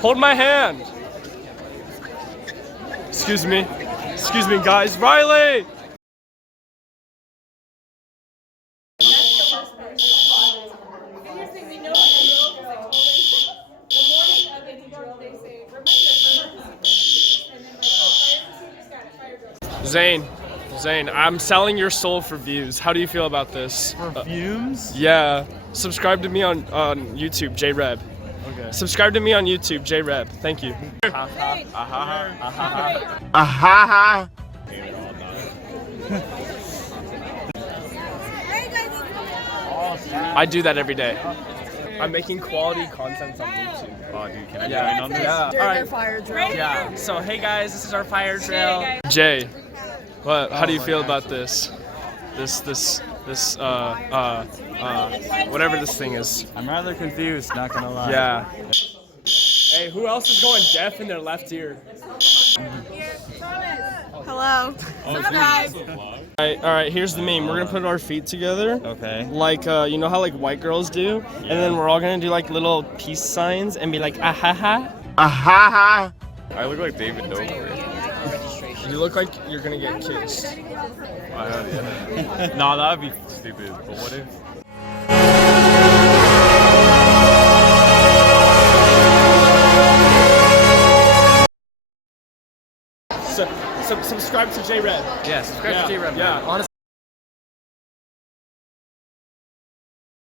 Hold my hand. Excuse me. Excuse me, guys. Riley! Zane, I'm selling your soul for views. How do you feel about this? For views? Yeah. Subscribe to me on YouTube, JReb. Okay. Subscribe to me on YouTube, JReb. Thank you. I do that every day. I'm making quality content on YouTube. Oh, dude, can I join on this? Yeah. During their fire drill. Yeah. So hey guys, this is our fire drill. Jay, what? How do you feel about this? This whatever this thing is. I'm rather confused, not gonna lie. Yeah. Hey, who else is going deaf in their left ear? Hello. All right. Here's the meme. We're gonna put our feet together. Okay. Like you know how like white girls do, and then we're all gonna do like little peace signs and be like ah ha ha. I look like David Dobrik. You look like you're gonna get kissed. Yeah. Nah, that would be stupid. But what if? Subscribe to JReb. Yeah, subscribe to JReb. Yeah, honestly.